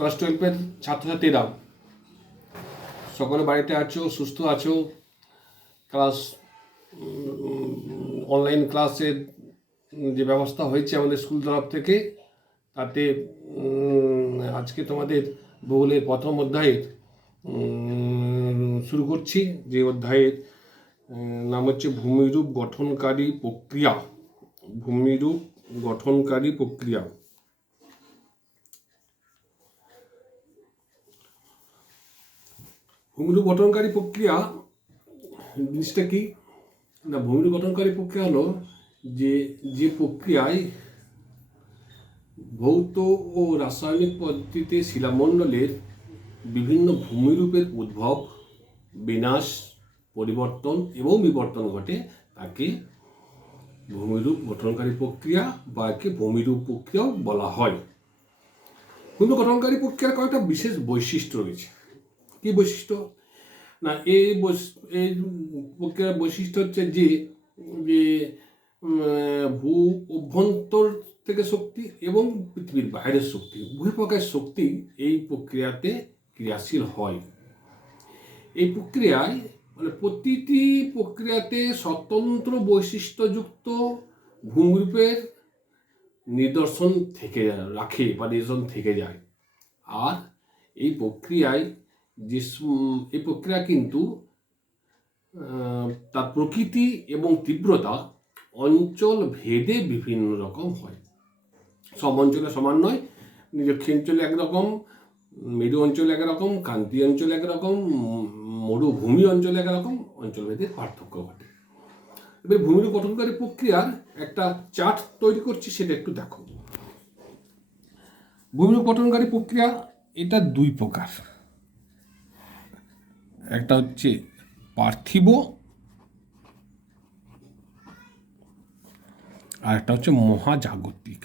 Class 12-এর ছাত্রছাত্রীরা সকলে বাড়িতে আছো, সুস্থ আছো। ক্লাস অনলাইন ক্লাসের যে ব্যবস্থা হয়েছে আমাদের স্কুল তরফ থেকে, তাতে আজকে তোমাদের ভূগোলের প্রথম অধ্যায়ের শুরু করছি। যে অধ্যায়ের নাম হচ্ছে ভূমিরূপ গঠনকারী প্রক্রিয়া। ভূমিরূপ গঠনকারী প্রক্রিয়া। ভূমিরূপ গঠনকারী প্রক্রিয়া জিনিসটা কি না, ভূমিরূপ গঠনকারী প্রক্রিয়া হলো যে প্রক্রিয়ায় ভৌত ও রাসায়নিক পদ্ধতিতে শিলামণ্ডলের বিভিন্ন ভূমিরূপের উদ্ভব, বিনাশ, পরিবর্তন এবং বিবর্তন ঘটে তাকে ভূমিরূপ গঠনকারী প্রক্রিয়া বা একে ভূমিরূপ প্রক্রিয়াও বলা হয়। ভূমিরূপ গঠনকারী প্রক্রিয়ার কয়েকটা বিশেষ বৈশিষ্ট্য রয়েছে। কি বৈশিষ্ট্য না, এই প্রক্রিয়ার বৈশিষ্ট্য হচ্ছে যে ভূ অভ্যন্তর থেকে শক্তি এবং পৃথিবীর বাইরের শক্তি, উভয় প্রকার শক্তি এই প্রক্রিয়াতে ক্রিয়াশীল হয়। এই প্রক্রিয়ায় প্রতিটি প্রক্রিয়াতে স্বতন্ত্র বৈশিষ্ট্যযুক্ত ভূমিরূপের নিদর্শন থেকে রাখে বা নিদর্শন থেকে যায়। আর এই প্রক্রিয়া কিন্তু তার প্রকৃতি এবং তীব্রতা অঞ্চল ভেদে বিভিন্ন রকম হয়। সব অঞ্চলে সমান নয়। নিরক্ষী অঞ্চলে একরকম, মেরু অঞ্চলে একরকম, ক্রান্তি অঞ্চলে একরকম, মরুভূমি অঞ্চলে একরকম, অঞ্চল ভেদে পার্থক্য ঘটে। এবার ভূমিরূপ গঠনকারী প্রক্রিয়ার একটা চার্ট তৈরি করছি, সেটা একটু দেখো। ভূমিরূপ গঠনকারী প্রক্রিয়া এটা দুই প্রকার। একটা হচ্ছে পার্থিব আর একটা হচ্ছে মহাজাগতিক।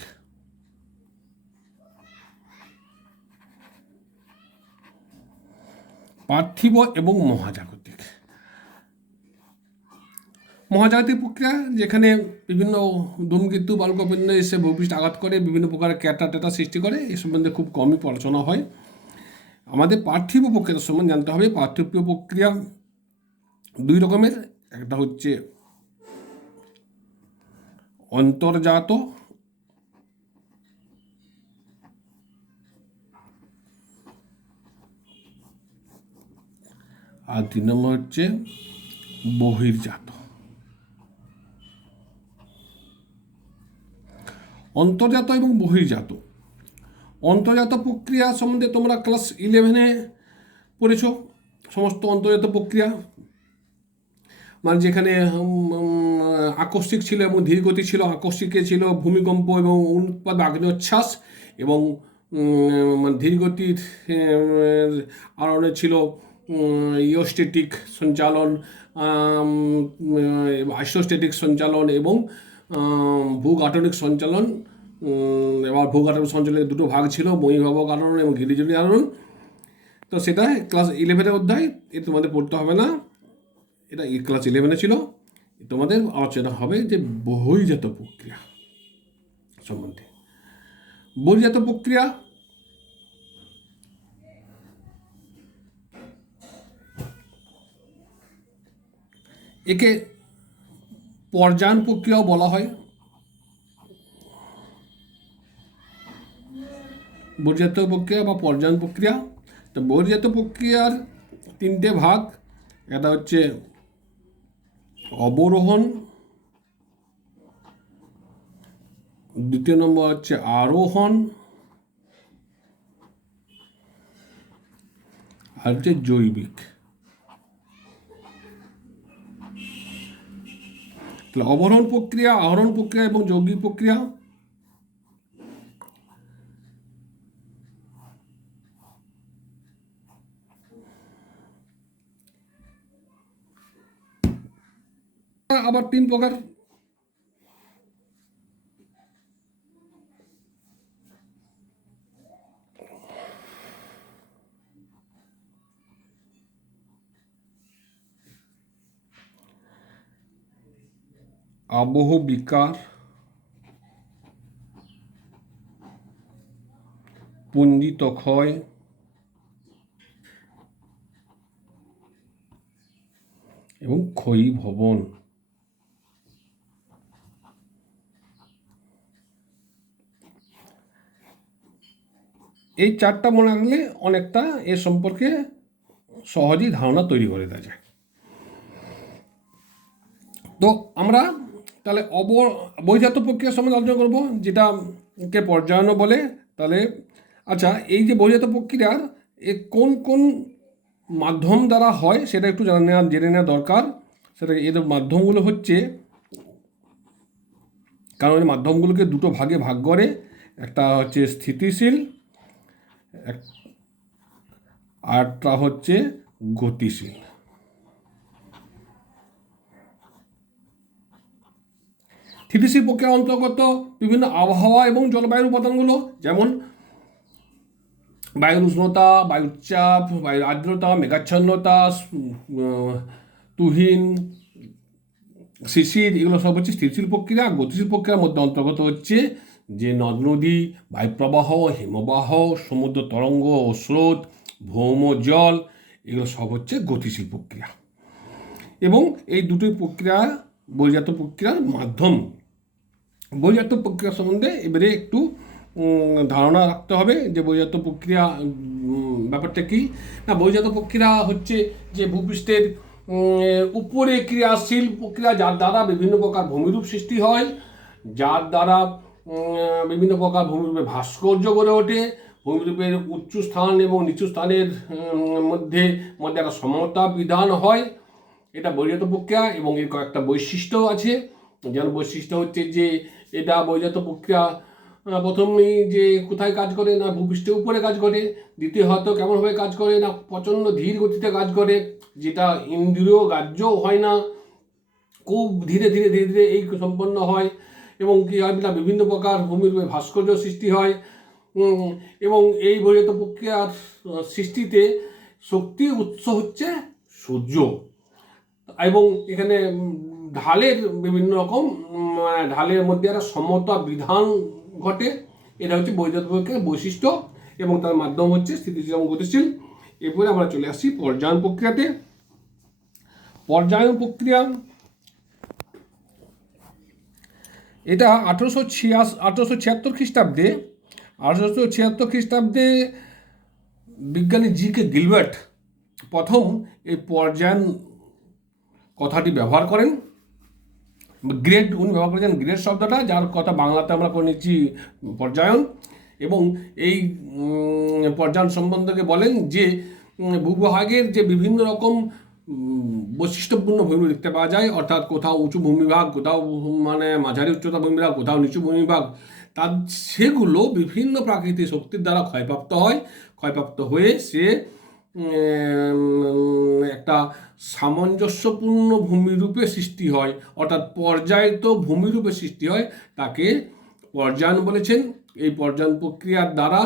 পার্থিব এবং মহাজাগতিক। মহাজাগতিক প্রক্রিয়া যেখানে বিভিন্ন ধূমকেতু বালুকাপিণ্ড এসে ভূপৃষ্ঠ আঘাত করে বিভিন্ন প্রকার ক্যাটা ট্যাটা সৃষ্টি করে, এ সম্বন্ধে খুব কমই পড়াশোনা হয়। আমাদের পার্থিব প্রক্রিয়ার সম্বন্ধে জানতে হবে। পার্থিব প্রক্রিয়া দুই রকমের। একটা হচ্ছে অন্তর্জাত আর 3 নম্বর হচ্ছে বহির্জাত। অন্তর্জাত এবং বহির্জাত। অন্তর্জাত প্রক্রিয়া সম্বন্ধে তোমরা ক্লাস 11-এ পড়েছ। সমস্ত অন্তর্জাত প্রক্রিয়া মানে যেখানে আকস্মিক ছিল এবং ধীরগতি ছিল। আকস্মিকে ছিল ভূমিকম্প এবং অনুৎপাত আগ্নেয়োচ্ছ্বাস, এবং ধীরগতির আরণে ছিল ইওস্ট্যাটিক সঞ্চালন, আইসোস্ট্যাটিক সঞ্চালন এবং ভূগাঠনিক সঞ্চালন। এবার ভূগাঠনিক সঞ্চালনের দুটো ভাগ ছিল, বহির্ভাবক আলোড়ন এবং গিরিজনীয় আলোড়ন। তো সেটা ক্লাস 11-এর অধ্যায়, এ তোমাদের পড়তে হবে না। এটা ক্লাস 11-এ ছিল। তোমাদের আলোচনা হবে যে বহির্জাত প্রক্রিয়া সম্বন্ধে। বহির্জাত প্রক্রিয়া একে পর্যায়ন প্রক্রিয়াও বলা হয়। বহির্জাত প্রক্রিয়া বা পর্যায়ন প্রক্রিয়া। তো বহির্জাত প্রক্রিয়ার 3টে ভাগ। এটা হচ্ছে অবরোহণ, দ্বিতীয় নম্বর হচ্ছে আরোহণ, আর হচ্ছে জৈবিক। তাহলে অবরোহণ প্রক্রিয়া, আরোহণ প্রক্রিয়া এবং যৌগিক প্রক্রিয়া। আবার 3 প্রকার। আবহ বিকার, পুঞ্জিত ক্ষয় এবং ক্ষয়ী ভবন। এই চারটা মনে রাখলে অনেকটা এ সম্পর্কে সহজেই ধারণা তৈরি করে দেওয়া যায়। তো আমরা তাহলে বহিজাত প্রক্রিয়া সম্বন্ধে আলোচনা করবো, যেটাকে পর্যায়নও বলে। তাহলে আচ্ছা, এই যে বহিজাত প্রক্রিয়ার কোন কোন মাধ্যম দ্বারা হয় সেটা একটু জেনে নেওয়া দরকার। সেটা এদের মাধ্যমগুলো হচ্ছে, কারণ এই মাধ্যমগুলোকে দুটো ভাগে ভাগ করে, একটা হচ্ছে স্থিতিশীল, আরটা হচ্ছে গতিশীল। স্থিতিশীল প্রক্রিয়ার অন্তর্গত বিভিন্ন আবহাওয়া এবং জলবায়ুর উপাদানগুলো, যেমন বায়ুর উষ্ণতা, বায়ুর চাপ, বায়ুর আর্দ্রতা, মেঘাচ্ছন্নতা, তুহিন, শিশির, এগুলো সব হচ্ছে স্থিতিশীল প্রক্রিয়া। গতিশীল প্রক্রিয়ার মধ্যে অন্তর্গত হচ্ছে যে নদ নদী, বায়ুপ্রবাহ, হিমবাহ, সমুদ্র তরঙ্গ, স্রোত, ভৌম জল, এগুলো সব হচ্ছে গতিশীল প্রক্রিয়া। এবং এই দুটোই প্রক্রিয়া বহিজাত প্রক্রিয়ার মাধ্যম। বহিজাত প্রক্রিয়া সম্বন্ধে এবারে একটু ধারণা রাখতে হবে যে বহিজাত প্রক্রিয়া ব্যাপারটা কি না। বহিজাত প্রক্রিয়া হচ্ছে যে ভূপৃষ্ঠের উপরে ক্রিয়াশীল প্রক্রিয়া, যার দ্বারা বিভিন্ন প্রকার ভূমিরূপ সৃষ্টি হয়, যার দ্বারা বিভিন্ন প্রকার ভূমিরূপের ভাস্কর্য গড়ে ওঠে, ভূমিরূপের উচ্চ স্থান এবং নিচু স্থানের মধ্যে একটা সমতা বিধান হয়। এটা বহিজাত প্রক্রিয়া এবং এর কয়েকটা বৈশিষ্ট্য আছে। যেমন বৈশিষ্ট্য হচ্ছে যে এটা বহিজাত প্রক্রিয়া প্রথমেই যে কোথায় কাজ করে না ভূপৃষ্ঠের উপরে কাজ করে, দ্বিতীয় হয়তো কেমনভাবে কাজ করে না প্রচণ্ড ধীর গতিতে কাজ করে, যেটা ইন্দ্রিয় গ্রাহ্য হয় না, খুব ধীরে ধীরে ধীরে ধীরে এই সম্পন্ন হয়। এবং কী হয় না বিভিন্ন প্রকার ভূমিরূপে ভাস্কর্য সৃষ্টি হয়। এবং এই বহিজাত প্রক্রিয়ার সৃষ্টিতে শক্তির উৎস হচ্ছে সূর্য। এবং এখানে ঢালের বিভিন্ন রকম ঢালের মধ্যে একটা সমতা বিধান ঘটে। এটা হচ্ছে বহিজাত প্রক্রিয়ার বৈশিষ্ট্য এবং তার মাধ্যম হচ্ছে স্থিতিশীল এবং গতিশীল। এরপরে আমরা চলে আসছি পর্যায়ন প্রক্রিয়াতে। পর্যায়ন প্রক্রিয়া এটা 1876 খ্রিস্টাব্দে বিজ্ঞানী জি.কে. গিলবার্ট প্রথম এই পর্যায়ন কথাটি ব্যবহার করেন। গ্রেড উনি ব্যবহার করেছেন গ্রেড শব্দটা, যার কথা বাংলাতে আমরা করে নিচ্ছি পর্যায়ন। এবং এই পর্যায়ন সম্বন্ধকে বলেন যে ভূভাগের যে বিভিন্ন রকম বৈশিষ্ট্যপূর্ণ ভূমি দেখতে পাওয়া যায়, অর্থাৎ কোথাও উঁচু ভূমিভাগ, কোথাও মাঝারি উচ্চতা ভূমিভাগ, কোথাও নিচু ভূমিভাগ, তার সেগুলো বিভিন্ন প্রাকৃতিক শক্তির দ্বারা ক্ষয়প্রাপ্ত হয়ে সে একটা সামঞ্জস্যপূর্ণ ভূমিরূপে সৃষ্টি হয়, অর্থাৎ পর্যায়িত ভূমিরূপে সৃষ্টি হয়, তাকে পর্যায়ন বলেছেন। এই পর্যায়ন প্রক্রিয়ার দ্বারা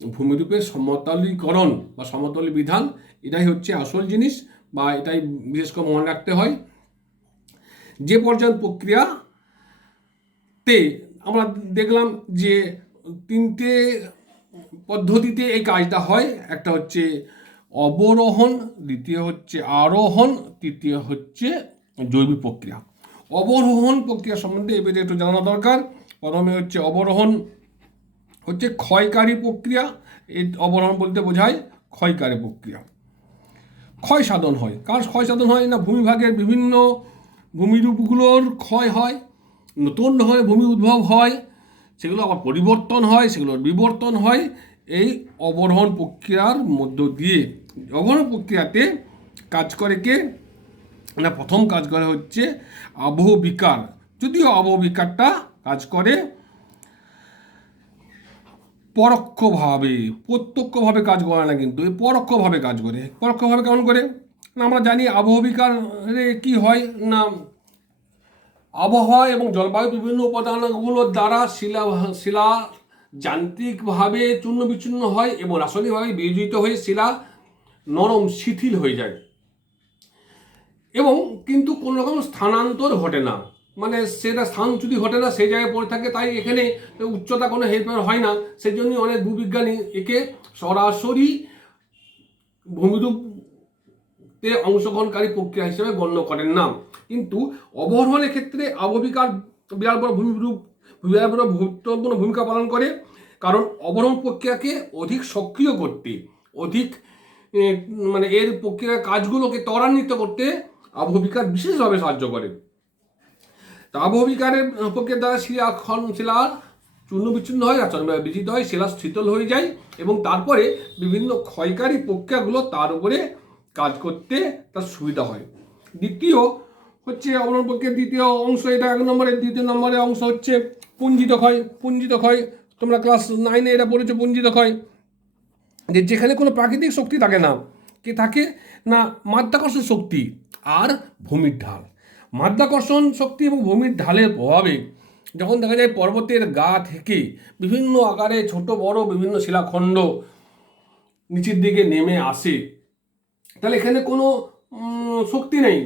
ভূমিরূপের সমতলীকরণ বা সমতলী বিধান, এটাই হচ্ছে আসল জিনিস, বা এটাই বিশেষ করে মনে রাখতে হয়। যে পর্যায়ন প্রক্রিয়াতে আমরা দেখলাম যে তিনটে পদ্ধতিতে এই কাজটা হয়। একটা হচ্ছে অবরোহণ, দ্বিতীয় হচ্ছে আরোহণ, তৃতীয় হচ্ছে জৈবিক প্রক্রিয়া। অবরোহণ প্রক্রিয়া সম্বন্ধে এবারে একটু জানা দরকার। প্রথমে হচ্ছে অবরোহণ হচ্ছে ক্ষয়কারী প্রক্রিয়া। এই অবরোহণ বলতে বোঝায় ক্ষয়কারী প্রক্রিয়া। ক্ষয় সাধন হয়, কার ক্ষয় সাধন হয় না ভূমিভাগের বিভিন্ন ভূমিরূপগুলোর ক্ষয় হয়, নতুন হয়ে ভূমি উদ্ভব হয়, সেগুলো আবার পরিবর্তন হয়, সেগুলোর বিবর্তন হয় এই অবরোহণ প্রক্রিয়ার মধ্য দিয়ে। অবরোহণ প্রক্রিয়াতে কাজ করে কে না প্রথম কাজ করে হচ্ছে আবহবিকার। যদিও আবহবিকারটা কাজ করে পরোক্ষভাবে, প্রত্যক্ষভাবে কাজ করে না, কিন্তু পরোক্ষভাবে কাজ করে। পরোক্ষভাবে কেমন করে না আমরা জানি আবহবিকারে কি হয় না আবহাওয়া এবং জলবায়ু বিভিন্ন উপাদানগুলোর দ্বারা শিলা যান্ত্রিকভাবে চূর্ণ বিচূর্ণ হয় এবং রাসায়নিকভাবে বিয়োজিত হয়ে শিলা নরম শিথিল হয়ে যায়, এবং কিন্তু কোনো রকম স্থানান্তর ঘটে না। মানে সেটা স্থানচ্যুতি ঘটে না, সেই জায়গায় পড়ে থাকে, তাই এখানে উচ্চতা কোনো হেরফের হয় না। সেই জন্যই অনেক ভূবিজ্ঞানী একে সরাসরি ভূমিরূপে অংশগ্রহণকারী প্রক্রিয়া হিসেবে গণ্য করেন না। কিন্তু অবরোহণের ক্ষেত্রে আবহবিকার বিরাট বড় গুরুত্বপূর্ণ ভূমিকা পালন করে, কারণ অবরোহণ প্রক্রিয়াকে অধিক সক্রিয় করতে, অধিক মানে এর প্রক্রিয়ার কাজগুলোকে ত্বরান্বিত করতে আবহবিকার বিশেষভাবে সাহায্য করে। তা আবহবিকারের প্রক্রিয়ার দ্বারা শিলা চূর্ণ বিচ্ছিন্ন হয়, বিচিত হয়, শিলা শীতল হয়ে যায় এবং তারপরে বিভিন্ন ক্ষয়কারী প্রক্রিয়াগুলো তার উপরে কাজ করতে তার সুবিধা হয়। দ্বিতীয় হচ্ছে অবরোহণ প্রক্রিয়ার দ্বিতীয় অংশ, এটা 1 নম্বরের। দ্বিতীয় নম্বরের অংশ হচ্ছে পুঞ্জিত ক্ষয়। পুঞ্জিত ক্ষয় তোমরা ক্লাস 9-এ এটা পড়েছো। পুঞ্জিত ক্ষয় যেখানে কোনো প্রাকৃতিক শক্তি থাকে না, কি থাকে না মাধ্যাকর্ষণ শক্তি আর ভূমির ঢাল। মাধ্যাকর্ষণ শক্তি এবং ভূমির ঢালের প্রভাবে যখন দেখা যায় পর্বতের গা থেকে বিভিন্ন আকারে ছোট বড় বিভিন্ন শিলাখণ্ড নিচের দিকে নেমে আসে, তাহলে এখানে কোনো শক্তি নেই,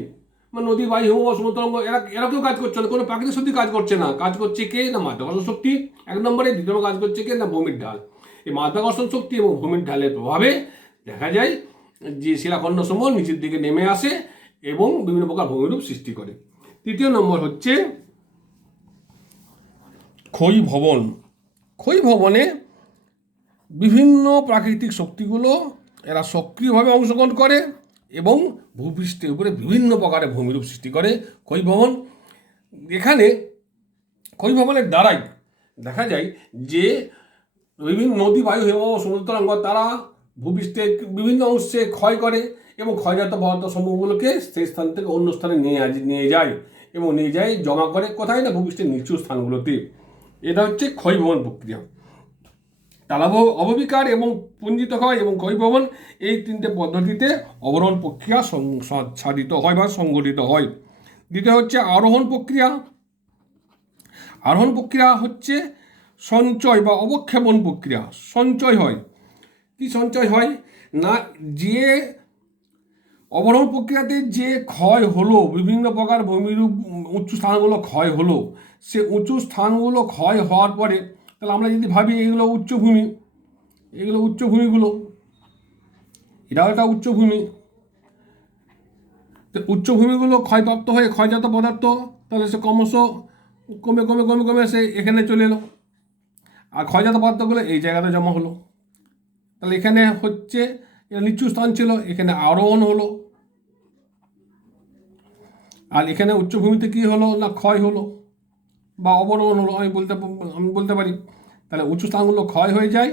মানে নদী, বায়ু, হিমবাহ, সমুদ্রতরঙ্গ এরা কেউ কাজ করছে না, কোনো প্রাকৃতিক শক্তি কাজ করছে না। কাজ করছে কে না মাধ্যাকর্ষণ শক্তি 1 নম্বরে। দ্বিতীয় কাজ করছে কে না ভূমির ঢাল। এই মাধ্যাকর্ষণ শক্তি এবং ভূমির ঢালের প্রভাবে দেখা যায় যে শিলাখণ্ড সমূহ নিচের দিকে নেমে আসে এবং বিভিন্ন প্রকার ভূমিরূপ সৃষ্টি করে। তৃতীয় নম্বর হচ্ছে ক্ষয়ীভবন। ক্ষয়ীভবনে বিভিন্ন প্রাকৃতিক শক্তিগুলো এরা সক্রিয়ভাবে অংশগ্রহণ করে এবং ভূপৃষ্ঠের উপরে বিভিন্ন প্রকারের ভূমিরূপ সৃষ্টি করে। ক্ষয়ীভবন, এখানে ক্ষয়ীভবনের দ্বারাই দেখা যায় যে বিভিন্ন নদী, বায়ু, হিমবাহ, সমুদ্রতরঙ্গ তারা ভূপৃষ্ঠের বিভিন্ন অংশে ক্ষয় করে এবং ক্ষয়জাত পদার্থ সমূহগুলোকে সেই স্থান থেকে অন্য স্থানে নিয়ে যায় এবং নিয়ে যায় জমা করে কোথায় না ভূপৃষ্ঠের নিচু স্থানগুলোতে। এটা হচ্ছে ক্ষয়ীভবন প্রক্রিয়া। তাহলে অববিকার এবং পুঞ্জিত ক্ষয় এবং ক্ষয়ীভবন এই 3টে পদ্ধতিতে অবরোহণ প্রক্রিয়া সাধিত হয় বা সংগঠিত হয়। দ্বিতীয় হচ্ছে আরোহণ প্রক্রিয়া। আরোহণ প্রক্রিয়া হচ্ছে সঞ্চয় বা অবক্ষেপণ প্রক্রিয়া। সঞ্চয় হয়, কি সঞ্চয় হয় না যে অবরোহণ প্রক্রিয়াতে যে ক্ষয় হলো, বিভিন্ন প্রকার ভূমিরূপ উঁচু স্থানগুলো ক্ষয় হলো, সে উঁচু স্থানগুলো ক্ষয় হওয়ার পরে তাহলে আমরা যদি ভাবি এগুলো উচ্চভূমি, এগুলো উচ্চভূমিগুলো, এটাও একটা উচ্চভূমি। উচ্চভূমিগুলো ক্ষয়প্রাপ্ত হয়ে ক্ষয়জাত পদার্থ তাহলে সে ক্রমশ কমে কমে কমে কমে সে এখানে চলে এলো, আর ক্ষয়জাত পদার্থগুলো এই জায়গাতে জমা হলো। তাহলে এখানে হচ্ছে নিচু স্থান ছিল, এখানে আরোহণ হলো, আর এখানে উচ্চভূমিতে কি হলো না ক্ষয় হলো বা অবরোহণ হলো, আমি বলতে পারি। তাহলে উঁচু স্থানগুলো ক্ষয় হয়ে যায়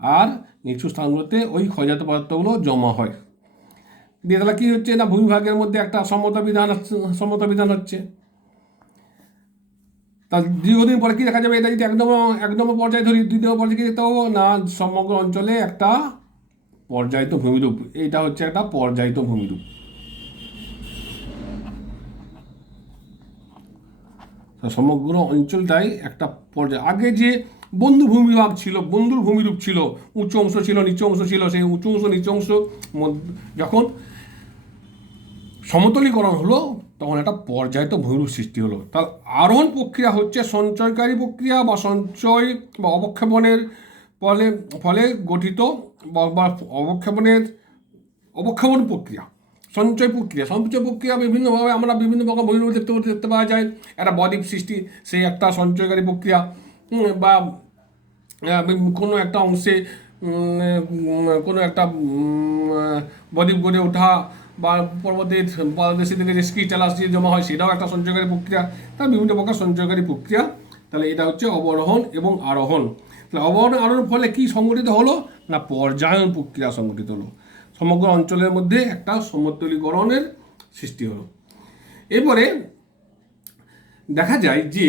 আর নিচু স্থানগুলোতে ওই ক্ষয়জাত পদার্থগুলো জমা হয়। দিয়ে তাহলে কী হচ্ছে না ভূমিভাগের মধ্যে একটা সমতা বিধান হচ্ছে। তার দীর্ঘদিন পরে কি দেখা যাবে, এটা যদি একদম পর্যায়ে ধরি, দ্বিতীয় পর্যায়ে কি দেখতে পাবো না সমগ্র অঞ্চলে একটা পর্যায়িত ভূমিরূপ। এইটা হচ্ছে একটা পর্যায়িত ভূমিরূপ। সমগ্র অঞ্চলটাই একটা পর্যায়। আগে যে বন্ধু ভূমিভাগ ছিল, বন্ধুর ভূমিরূপ ছিল, উঁচু অংশ ছিল, নিচু অংশ ছিল, সেই উঁচু অংশ নিচু অংশ যখন সমতলীকরণ হলো তখন একটা পর্যায়িত ভূমিরূপ সৃষ্টি হলো। তার আরোহণ প্রক্রিয়া হচ্ছে সঞ্চয়কারী প্রক্রিয়া বা সঞ্চয় বা অবক্ষেপণের ফলে গঠিত বা অবক্ষেপণ প্রক্রিয়া। সঞ্চয় প্রক্রিয়া বিভিন্নভাবে আমরা বিভিন্ন প্রকার ভূমিরূপ দেখতে পাওয়া যায়। একটা বদ্বীপ সৃষ্টি, সেই একটা সঞ্চয়কারী প্রক্রিয়া, বা কোনো একটা অংশে কোনো একটা বদ্বীপ গড়ে ওঠা বা পর্বতের পাদদেশে থেকে রেস্কি চালাস দিয়ে জমা হয়, সেটাও একটা সঞ্চয়কারী প্রক্রিয়া। তার বিভিন্ন প্রকার সঞ্চয়কারী প্রক্রিয়া। তাহলে এটা হচ্ছে অবরোহণ এবং আরোহণ। তাহলে অবরোহণ আরোহণের ফলে কি সংগঠিত হলো না পর্যায়ন প্রক্রিয়া সংগঠিত হলো, সমগ্র অঞ্চলের মধ্যে একটা সমতলীকরণের সৃষ্টি হলো। এরপরে দেখা যায় যে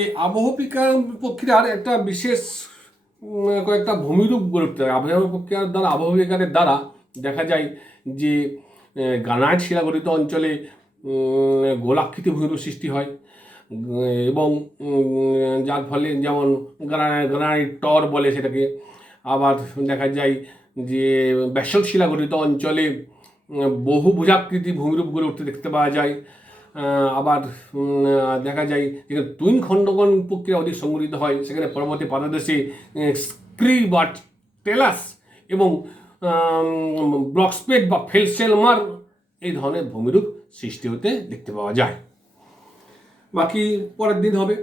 এই আবহবিকার প্রক্রিয়ার একটা বিশেষ কয়েকটা ভূমিরূপ গড়ে উঠতে হয়। আবহাওয়া প্রক্রিয়ার দ্বারা আবহবিকারের দ্বারা দেখা যায় যে গ্রানাইট শিলাগঠিত অঞ্চলে গোলাকৃতি ভূমিরূপ সৃষ্টি হয় এবং যার ফলে যেমন গ্রানাইট টর বলে সেটাকে। আবার দেখা যায় যে ব্যাসল্ট শিলাগঠিত অঞ্চলে বহুভুজাকৃতি ভূমিরূপ গড়ে উঠতে দেখতে পাওয়া যায়। আবার দেখা যায় যেখানে টুইন খণ্ডগণ প্রক্রিয়া অধিক সংঘটিত হয়, সেখানে পরবর্তী পাদদেশে স্ক্রি বা টেলাস এবং ব্লকস্পেট বা ফেলসেলমার এই ধরনের ভূমিরূপ সৃষ্টি হতে দেখতে পাওয়া যায়। বাকি পরের দিন হবে।